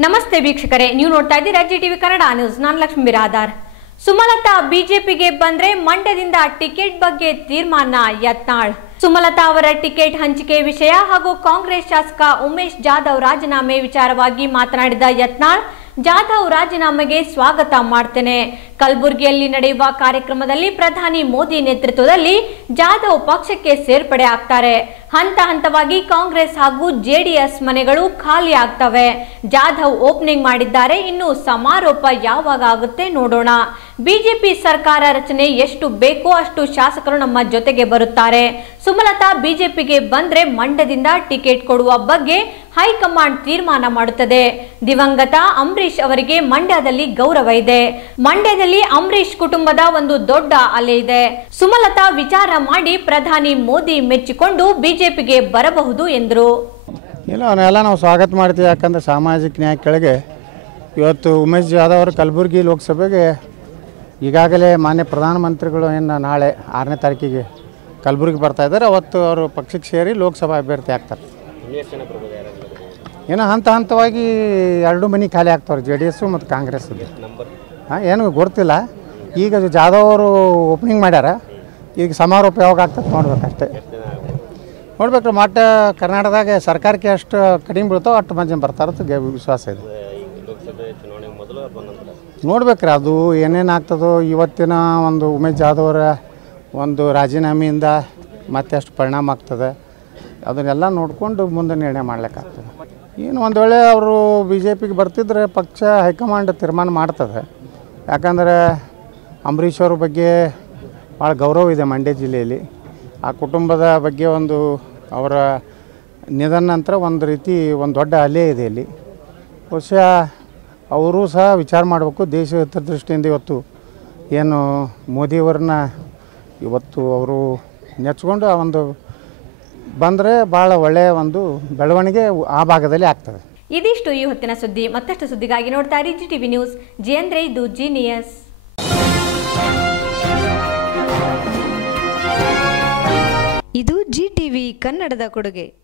ನಮಸ್ತೆ ವೀಕ್ಷಕರೇ, ನೀವು ನೋಡ್ತಾ ಇದ್ದೀರಾ ಜಿ ಟಿವಿ ಕನ್ನಡ ನ್ಯೂಸ್. ನಾನು ಲಕ್ಷ್ಮೀ ಬಿರಾದಾರ್. ಸುಮಲತಾ ಬಿಜೆಪಿಗೆ ಬಂದ್ರೆ ಮಂಡ್ಯದಿಂದ ಟಿಕೆಟ್ ಬಗ್ಗೆ ತೀರ್ಮಾನ ಯತ್ನಾಳ್. ಸುಮಲತಾ ಅವರ ಟಿಕೆಟ್ ಹಂಚಿಕೆ ವಿಷಯ ಹಾಗೂ ಕಾಂಗ್ರೆಸ್ ಶಾಸಕ ಉಮೇಶ್ ಜಾಧವ್ ರಾಜೀನಾಮೆ ವಿಚಾರವಾಗಿ ಮಾತನಾಡಿದ ಯತ್ನಾಳ್, ಜಾಧವ್ ರಾಜೀನಾಮೆಗೆ ಸ್ವಾಗತ ಮಾಡ್ತೇನೆ. ಕಲಬುರಗಿಯಲ್ಲಿ ನಡೆಯುವ ಕಾರ್ಯಕ್ರಮದಲ್ಲಿ ಪ್ರಧಾನಿ ಮೋದಿ ನೇತೃತ್ವದಲ್ಲಿ ಜಾಧವ್ ಪಕ್ಷಕ್ಕೆ ಸೇರ್ಪಡೆ ಆಗ್ತಾರೆ. ಹಂತ ಹಂತವಾಗಿ ಕಾಂಗ್ರೆಸ್ ಹಾಗೂ ಜೆಡಿಎಸ್ ಮನೆಗಳು ಖಾಲಿ ಆಗ್ತವೆ. ಜಾಧವ್ ಓಪನಿಂಗ್ ಮಾಡಿದ್ದಾರೆ. ಇನ್ನು ಸಮಾರೋಪ ಯಾವಾಗ ಆಗುತ್ತೆ ನೋಡೋಣ. ಬಿಜೆಪಿ ಸರ್ಕಾರ ರಚನೆ ಎಷ್ಟು ಬೇಕೋ ಅಷ್ಟು ಶಾಸಕರು ನಮ್ಮ ಜೊತೆಗೆ ಬರುತ್ತಾರೆ. ಸುಮಲತಾ ಬಿಜೆಪಿಗೆ ಬಂದ್ರೆ ಮಂಡ್ಯದಿಂದ ಟಿಕೆಟ್ ಕೊಡುವ ಬಗ್ಗೆ ಹೈಕಮಾಂಡ್ ತೀರ್ಮಾನ ಮಾಡುತ್ತದೆ. ದಿವಂಗತ ಅಂಬರೀಶ್ ಅವರಿಗೆ ಮಂಡ್ಯದಲ್ಲಿ ಗೌರವ ಇದೆ. ಮಂಡ್ಯದಲ್ಲಿ ಅಂಬರೀಶ್ ಕುಟುಂಬದ ಒಂದು ದೊಡ್ಡ ಅಲೆ ಇದೆ. ಸುಮಲತಾ ವಿಚಾರ ಮಾಡಿ ಪ್ರಧಾನಿ ಮೋದಿ ಮೆಚ್ಚಿಕೊಂಡು ಬಿಜೆಪಿಗೆ ಬರಬಹುದು ಎಂದರು. ಇಲ್ಲ, ಅವನ್ನೆಲ್ಲ ನಾವು ಸ್ವಾಗತ ಮಾಡ್ತೀವಿ. ಯಾಕಂದ್ರೆ ಸಾಮಾಜಿಕ ನ್ಯಾಯ ಕೆಳಗೆ ಇವತ್ತು ಉಮೇಶ್ ಜಾಧವ್ ಅವರು ಕಲಬುರಗಿ ಲೋಕಸಭೆಗೆ ಈಗಾಗಲೇ ಮಾನ್ಯ ಪ್ರಧಾನಮಂತ್ರಿಗಳು ಏನು ನಾಳೆ ಆರನೇ ತಾರೀಕಿಗೆ ಕಲಬುರಗಿ ಬರ್ತಾ ಇದ್ದಾರೆ. ಅವತ್ತು ಅವರು ಪಕ್ಷಕ್ಕೆ ಸೇರಿ ಲೋಕಸಭಾ ಅಭ್ಯರ್ಥಿ ಆಗ್ತಾರೆ. ಏನೋ ಹಂತ ಹಂತವಾಗಿ ಎರಡು ಮನೆ ಖಾಲಿ ಆಗ್ತಾವ್ರೆ, ಜೆ ಡಿ ಎಸ್ಸು ಮತ್ತು ಕಾಂಗ್ರೆಸ್. ಹಾಂ, ಏನು ಗೊತ್ತಿಲ್ಲ. ಈಗ ಜಾಧವ್ ಅವರು ಓಪನಿಂಗ್ ಮಾಡ್ಯಾರ. ಈಗ ಸಮಾರೋಪ ಯಾವಾಗ ಆಗ್ತದೆ ನೋಡ್ಬೇಕಷ್ಟೇ. ನೋಡ್ಬೇಕು ಮಟ್ಟ ಕರ್ನಾಟಕದಾಗ ಸರ್ಕಾರಕ್ಕೆ ಎಷ್ಟು ಕಡಿಮೆ ಬೀಳ್ತಾವೆ ಅಷ್ಟು ಮಂದಿ ಬರ್ತಾರಂತ ವಿಶ್ವಾಸ ಇದೆ. ನೋಡ್ಬೇಕ್ರಿ, ಅದು ಏನೇನು ಆಗ್ತದೋ ಇವತ್ತಿನ ಒಂದು ಉಮೇಶ್ ಜಾಧವ್ರ ಒಂದು ರಾಜೀನಾಮೆಯಿಂದ ಮತ್ತೆ ಎಷ್ಟು ಪರಿಣಾಮ ಆಗ್ತದೆ. ಅದನ್ನೆಲ್ಲ ನೋಡಿಕೊಂಡು ಮುಂದೆ ನಿರ್ಣಯ ಮಾಡ್ಲಿಕ್ಕಾಗ್ತದೆ. ಏನು ಒಂದು ವೇಳೆ ಅವರು ಬಿ ಜೆ ಪಿಗೆ ಬರ್ತಿದ್ರೆ ಪಕ್ಷ ಹೈಕಮಾಂಡ್ ತೀರ್ಮಾನ ಮಾಡ್ತದೆ. ಯಾಕಂದರೆ ಅಂಬರೀಷ್ ಅವ್ರ ಬಗ್ಗೆ ಭಾಳ ಗೌರವ ಇದೆ ಮಂಡ್ಯ ಜಿಲ್ಲೆಯಲ್ಲಿ. ಆ ಕುಟುಂಬದ ಬಗ್ಗೆ ಒಂದು ಅವರ ನಿಧನ ನಂತರ ಒಂದು ರೀತಿ ಒಂದು ದೊಡ್ಡ ಅಲೆ ಇದೆ ಇಲ್ಲಿ. ಬಹುಶಃ ಅವರು ಸಹ ವಿಚಾರ ಮಾಡಬೇಕು. ದೇಶ ಹಿತದೃಷ್ಟಿಯಿಂದ ಇವತ್ತು ಏನು ಮೋದಿಯವ್ರನ್ನ ಇವತ್ತು ಅವರು ನೆಚ್ಕೊಂಡು ಆ ಒಂದು ಬಂದರೆ ಭಾಳ ಒಳ್ಳೆಯ ಒಂದು ಬೆಳವಣಿಗೆ ಆ ಭಾಗದಲ್ಲಿ ಆಗ್ತದೆ. ಇದಿಷ್ಟು ಈ ಹೊತ್ತಿನ ಸುದ್ದಿ. ಮತ್ತಷ್ಟು ಸುದ್ದಿಗಾಗಿ ನೋಡ್ತಾ ಇರಿ ಜಿ ಟಿವಿ ನ್ಯೂಸ್. ಜಿ ಅಂದ್ರೆ ಇದು ಜೀನಿಯಸ್. ಇದು ಜಿ ಟಿವಿ ಕನ್ನಡದ ಕೊಡುಗೆ.